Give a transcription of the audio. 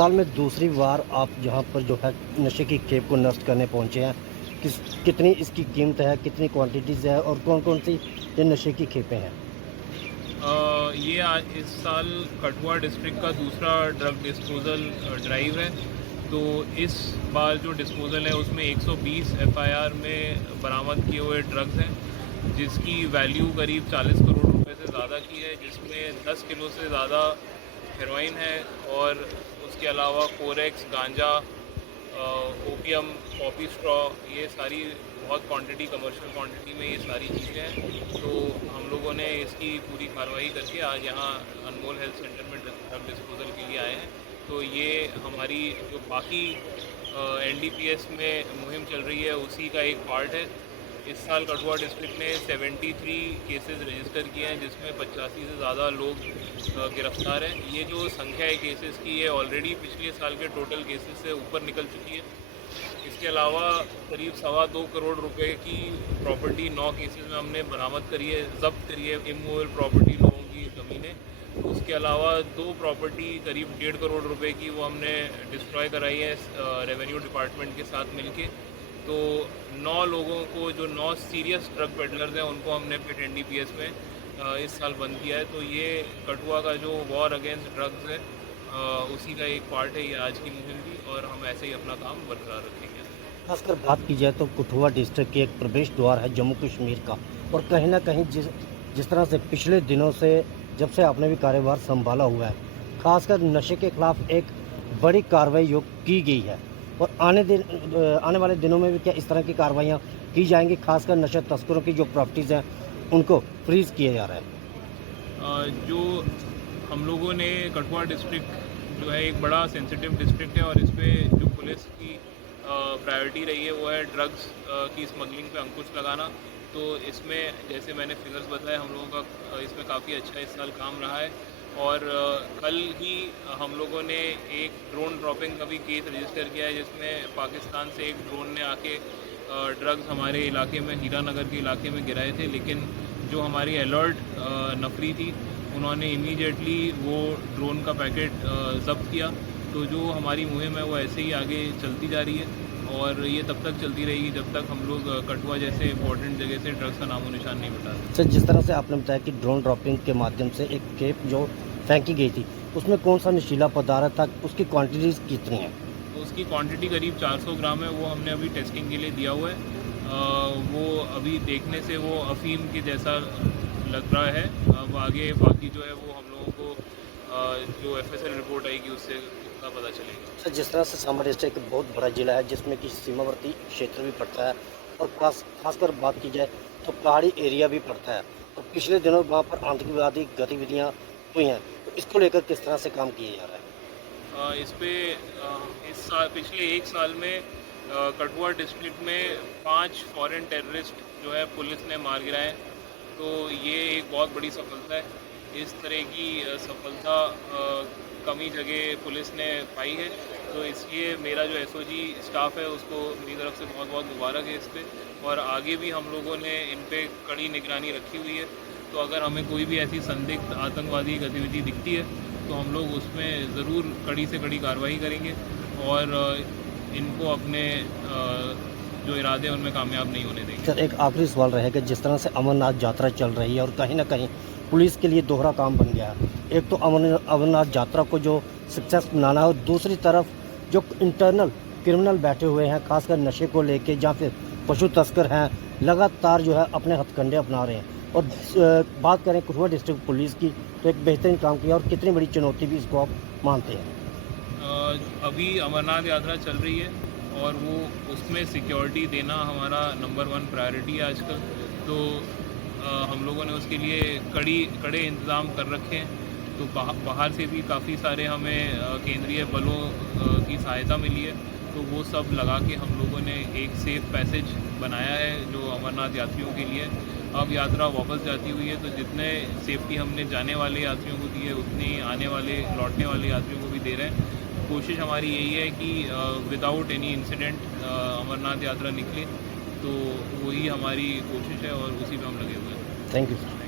साल में दूसरी बार आप यहाँ पर जो है नशे की खेप को नष्ट करने पहुँचे हैं। कितनी इसकी कीमत है, कितनी क्वांटिटीज़ है और कौन-कौन सी ये नशे की खेपें हैं? ये इस साल कठुआ डिस्ट्रिक्ट का दूसरा ड्रग डिस्पोज़ल ड्राइव है। तो इस बार जो डिस्पोज़ल है उसमें 120 एफआईआर में बरामद किए हुए ड्रग्स हैं, जिसकी वैल्यू करीब 40 करोड़ रुपए से ज़्यादा की है, जिसमें 10 किलो से ज़्यादा हेरोइन है और उसके अलावा कोरेक्स, गांजा, ओपियम, पॉपी स्ट्रॉ, ये सारी बहुत क्वांटिटी, कमर्शियल क्वांटिटी में ये सारी चीज़ें हैं। तो हम लोगों ने इसकी पूरी कार्रवाई करके आज यहाँ अनमोल हेल्थ सेंटर में ड्रग डिस्पोजल के लिए आए हैं। तो ये हमारी जो बाकी एनडीपीएस में मुहिम चल रही है उसी का एक पार्ट है। इस साल कठुआ डिस्ट्रिक्ट ने 73 केसेस रजिस्टर किए हैं, जिसमें 85 से ज़्यादा लोग गिरफ्तार हैं। ये जो संख्या है केसेस की, ये ऑलरेडी पिछले साल के टोटल केसेस से ऊपर निकल चुकी है। इसके अलावा करीब 2.25 करोड़ रुपए की प्रॉपर्टी 9 केसेस में हमने बरामद करी है, जब्त करी है, इमूवेबल प्रॉपर्टी, लोगों की ज़मीनें। उसके अलावा 2 प्रॉपर्टी करीब 1.5 करोड़ रुपए की वो हमने डिस्ट्रॉय कराई है रेवेन्यू डिपार्टमेंट के साथ मिलके। तो 9 लोगों को, जो 9 सीरियस ड्रग पेडलर्स हैं, उनको हमने फिर एनडीपीएस में इस साल बंद किया है। तो ये कठुआ का जो वॉर अगेंस्ट ड्रग्स है उसी का एक पार्ट है ये आज की मुहिम भी, और हम ऐसे ही अपना काम बरकरार रखेंगे। खासकर बात की जाए तो कठुआ डिस्ट्रिक्ट के एक प्रवेश द्वार है जम्मू कश्मीर का, और कहीं न कहीं जिस जिस तरह से पिछले दिनों से जब से आपने भी कार्यभार संभाला हुआ है, खासकर नशे के खिलाफ एक बड़ी कार्रवाई जो की गई है, और आने वाले दिनों में भी क्या इस तरह की कार्रवाइयाँ की जाएंगी? खासकर नशा तस्करों की जो प्रॉपर्टीज़ हैं उनको फ्रीज़ किया जा रहा है। जो हम लोगों ने कठुआ डिस्ट्रिक्ट जो है एक बड़ा सेंसिटिव डिस्ट्रिक्ट है, और इस पे जो पुलिस की प्रायोरिटी रही है वो है ड्रग्स की स्मगलिंग पे अंकुश लगाना। तो इसमें जैसे मैंने फिगर्स बताए, हम लोगों का इसमें काफ़ी अच्छा इस साल काम रहा है। और कल ही हम लोगों ने एक ड्रोन ड्रॉपिंग का भी केस रजिस्टर किया है, जिसमें पाकिस्तान से एक ड्रोन ने आके ड्रग्स हमारे इलाके में, हीरानगर के इलाके में गिराए थे। लेकिन जो हमारी अलर्ट नफरी थी, उन्होंने इमीडिएटली वो ड्रोन का पैकेट ज़ब्त किया। तो जो हमारी मुहिम है वो ऐसे ही आगे चलती जा रही है, और ये तब तक चलती रहेगी जब तक हम लोग कठुआ जैसे इंपॉर्टेंट जगह से ड्रग्स का नामो निशान नहीं मिटाते। सर, जिस तरह से आपने बताया कि ड्रोन ड्रॉपिंग के माध्यम से एक केप जो फेंकी गई थी, उसमें कौन सा नशीला पदार्थ था, उसकी क्वांटिटीज़ कितनी है? तो उसकी क्वांटिटी करीब 400 ग्राम है, वो हमने अभी टेस्टिंग के लिए दिया हुआ है। वो अभी देखने से वो अफ़ीम के जैसा लग रहा है। अब आगे बाकी जो है वो हम लोगों को जो एफएसएल रिपोर्ट आएगी उससे उतना पता चलेगा। सर, जिस तरह से सांबा डिस्ट्रिक्ट एक बहुत बड़ा ज़िला है जिसमें कि सीमावर्ती क्षेत्र भी पड़ता है, और खासकर बात की जाए तो पहाड़ी एरिया भी पड़ता है, और पिछले दिनों वहाँ पर आतंकवादी गतिविधियाँ हुई हैं, तो इसको लेकर किस तरह से काम किया जा रहा है? इस पे इस साल, पिछले 1 साल में कठुआ डिस्ट्रिक्ट में 5 फॉरेन टेररिस्ट जो है पुलिस ने मार गिराए। तो ये एक बहुत बड़ी सफलता है। इस तरह की सफलता कम ही जगह पुलिस ने पाई है। तो इसलिए मेरा जो एसओजी स्टाफ है उसको मेरी तरफ से बहुत बहुत मुबारक है इस पे, और आगे भी हम लोगों ने इन पे कड़ी निगरानी रखी हुई है। तो अगर हमें कोई भी ऐसी संदिग्ध आतंकवादी गतिविधि दिखती है तो हम लोग उसमें ज़रूर कड़ी से कड़ी कार्रवाई करेंगे, और इनको अपने जो इरादे हैं उनमें कामयाब नहीं होने देंगे। सर, एक आखिरी सवाल रहेगा, जिस तरह से अमरनाथ यात्रा चल रही है और कहीं न कहीं पुलिस के लिए दोहरा काम बन गया है। एक तो अमरनाथ यात्रा को जो सक्सेस बनाना है, और दूसरी तरफ जो इंटरनल क्रिमिनल बैठे हुए हैं, खासकर नशे को लेके, या फिर पशु तस्कर हैं, लगातार जो है अपने हथकंडे अपना रहे हैं। और बात करें कठुआ डिस्ट्रिक्ट पुलिस की, तो एक बेहतरीन काम किया, और कितनी बड़ी चुनौती भी इसको आप मानते हैं? अभी अमरनाथ यात्रा चल रही है, और वो उसमें सिक्योरिटी देना हमारा नंबर 1 प्रायोरिटी है आजकल। तो हम लोगों ने उसके लिए कड़े इंतज़ाम कर रखे हैं। तो बाहर से भी काफ़ी सारे हमें केंद्रीय बलों की सहायता मिली है। तो वो सब लगा के हम लोगों ने एक सेफ़ पैसेज बनाया है जो अमरनाथ यात्रियों के लिए। अब यात्रा वापस जाती हुई है, तो जितने सेफ्टी हमने जाने वाले यात्रियों को दी है, उतनी आने वाले, लौटने वाले यात्रियों को भी दे रहे हैं। कोशिश हमारी यही है कि विदाउट एनी इंसिडेंट अमरनाथ यात्रा निकले। तो वही हमारी कोशिश है, और उसी पे हम लगे हुए हैं। Thank you sir.